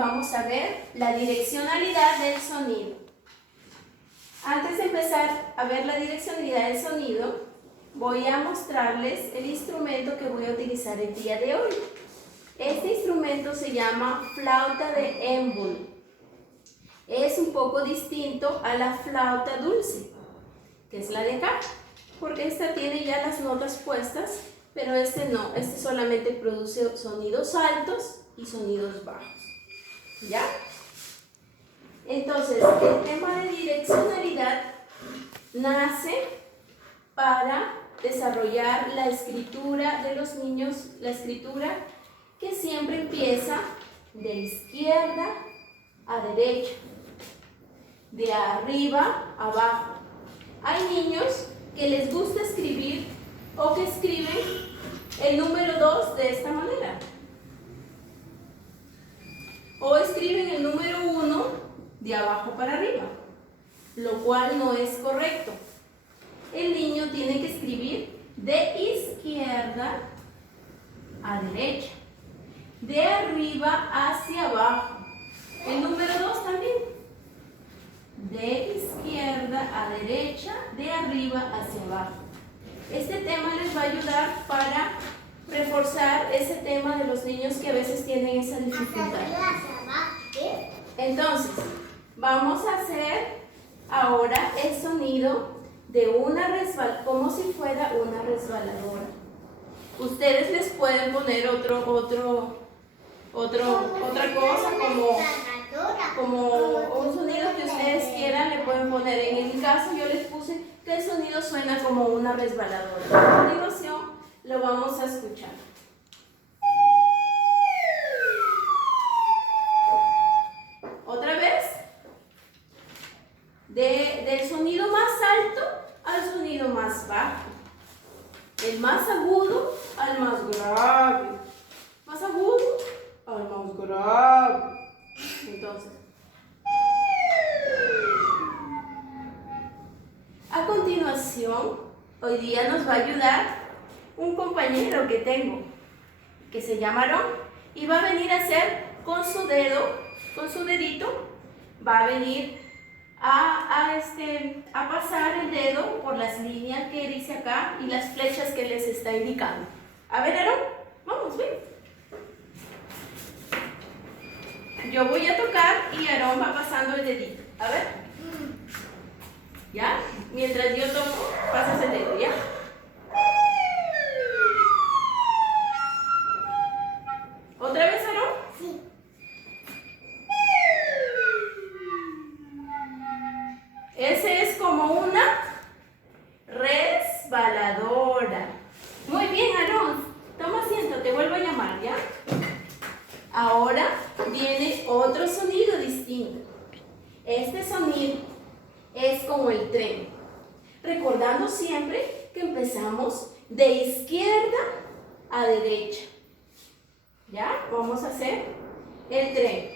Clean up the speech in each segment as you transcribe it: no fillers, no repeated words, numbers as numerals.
vamos a ver la direccionalidad del sonido. Antes de empezar a ver la direccionalidad del sonido, voy a mostrarles el instrumento que voy a utilizar el día de hoy. Este instrumento se llama flauta de émbolo. Es un poco distinto a la flauta dulce, que es la de acá, porque esta tiene ya las notas puestas, pero este no, este solamente produce sonidos altos y sonidos bajos. ¿Ya? Entonces, el tema de direccionalidad nace para desarrollar la escritura de los niños, la escritura que siempre empieza de izquierda a derecha, de arriba a abajo. Hay niños que les gusta escribir o que escriben el número 2 de esta manera. O escriben el número 1 de abajo para arriba, lo cual no es correcto. El niño tiene que escribir de izquierda a derecha, de arriba hacia abajo. El número 2 también. De izquierda a derecha, de arriba hacia abajo. Este tema les va a ayudar para reforzar ese tema de los niños que a veces tienen esa dificultad. Entonces, vamos a hacer ahora el sonido de una resbaladora, como si fuera una resbaladora. Ustedes les pueden poner otra cosa, como un sonido que ustedes quieran, le pueden poner. En mi caso yo les puse que el sonido suena como una resbaladora. A continuación lo vamos a escuchar. Otra vez, del sonido más alto al sonido más bajo, el más agudo al más grave, más agudo al más grave. Entonces, a continuación, hoy día nos va a ayudar un compañero que tengo, que se llama Aarón, y va a venir a hacer con su dedo, con su dedito, va a venir a pasar el dedo por las líneas que dice acá y las flechas que les está indicando. A ver, Aarón, vamos, ven. Yo voy a tocar y Aarón va pasando el dedito. A ver. ¿Ya? Mientras yo toco, pasas el dedo, ¿ya? ¿Otra vez, Aarón? Sí. Ese es como una resbaladora. Muy bien, Aarón. Toma asiento, te vuelvo a llamar, ¿ya? Ahora viene otro sonido distinto. Este sonido es como el tren. Recordando siempre que empezamos de izquierda a derecha. ¿Ya? Vamos a hacer el tren.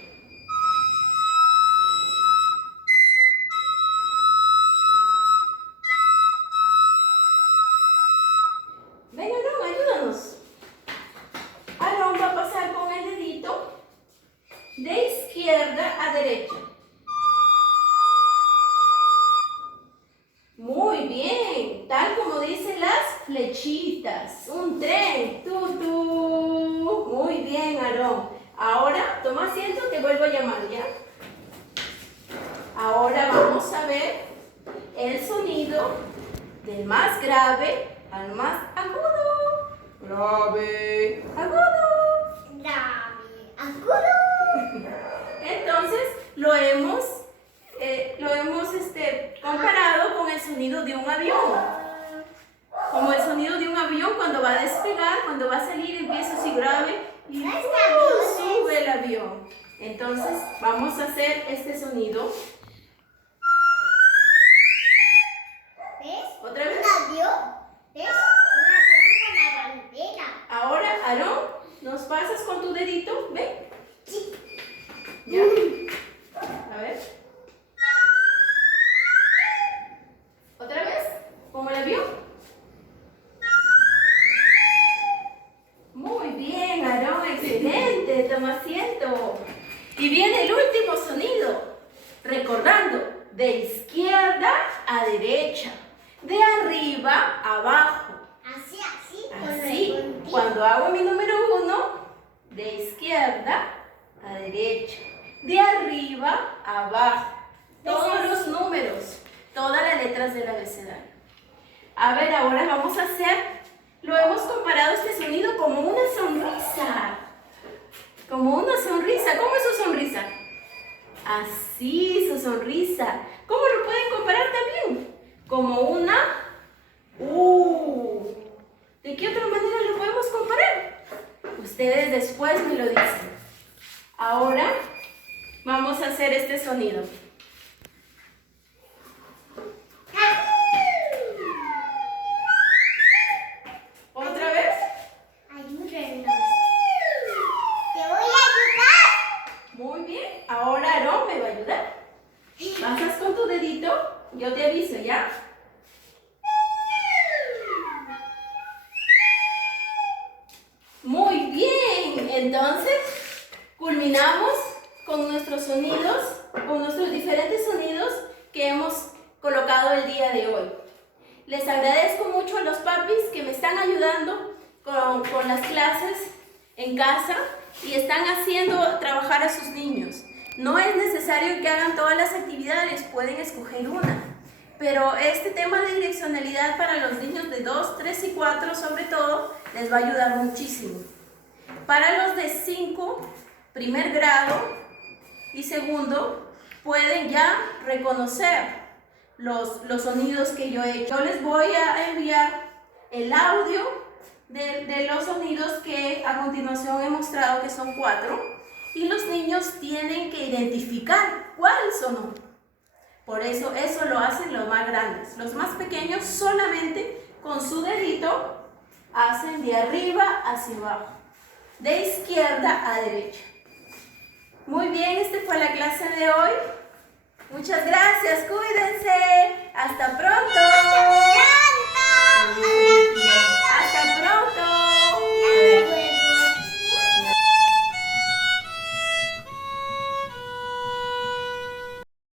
Ven, Aarón, ayúdanos. Aarón va a pasar con el dedito de izquierda a derecha. Muy bien, tal como dicen las flechitas. Un tren. Muy bien, Aarón. Ahora, toma asiento, te vuelvo a llamar, ¿ya? Ahora vamos a ver el sonido del más grave al más agudo. Grave, agudo. Grave, agudo. Entonces, lo hemos comparado con el sonido de un avión. Como el sonido de un avión cuando va a despegar, cuando va a salir, empieza así grave y sube el avión. Entonces, vamos a hacer este sonido. ¿Ves? ¿Otra vez? Un avión. ¿Ves? Un avión con la bandera. Ahora, Aarón, nos pasas con tu dedito, ¿ven? Sí. ¿Ya? A ver. ¿Otra vez? ¿Como el avión? Muy bien, Aarón, excelente. Toma asiento. Y bien. de arriba a abajo. Así, Así, cuando hago mi número 1, de izquierda a derecha, de arriba a abajo. Todos los números, todas las letras del abecedario. A ver, ahora vamos a hacer, lo hemos comparado este sonido como una sonrisa. Como una sonrisa. ¿Cómo es su sonrisa? Así, su sonrisa. ¿Cómo lo pueden comparar también? Como una U. ¿De qué otra manera lo podemos comparar? Ustedes después me lo dicen. Ahora vamos a hacer este sonido. ¿Otra vez? Ayúdenos. Te voy a ayudar. Muy bien. Ahora Aarón me va a ayudar. Pasas con tu dedito. Yo te aviso, ¿ya? Muy bien. Entonces, culminamos con nuestros sonidos, con nuestros diferentes sonidos que hemos colocado el día de hoy. Les agradezco mucho a los papis que me están ayudando con las clases en casa y están haciendo trabajar a sus niños. No es necesario que hagan todas las actividades, pueden escoger una. Pero este tema de direccionalidad para los niños de 2, 3 y 4 sobre todo, les va a ayudar muchísimo. Para los de 5, primer grado y segundo, pueden ya reconocer los sonidos que yo he hecho. Yo les voy a enviar el audio de los sonidos que a continuación he mostrado, que son 4, y los niños tienen que identificar cuál sonó. Por eso lo hacen los más grandes. Los más pequeños solamente con su dedito hacen de arriba hacia abajo, de izquierda a derecha. Muy bien, esta fue la clase de hoy. Muchas gracias, cuídense. Hasta pronto.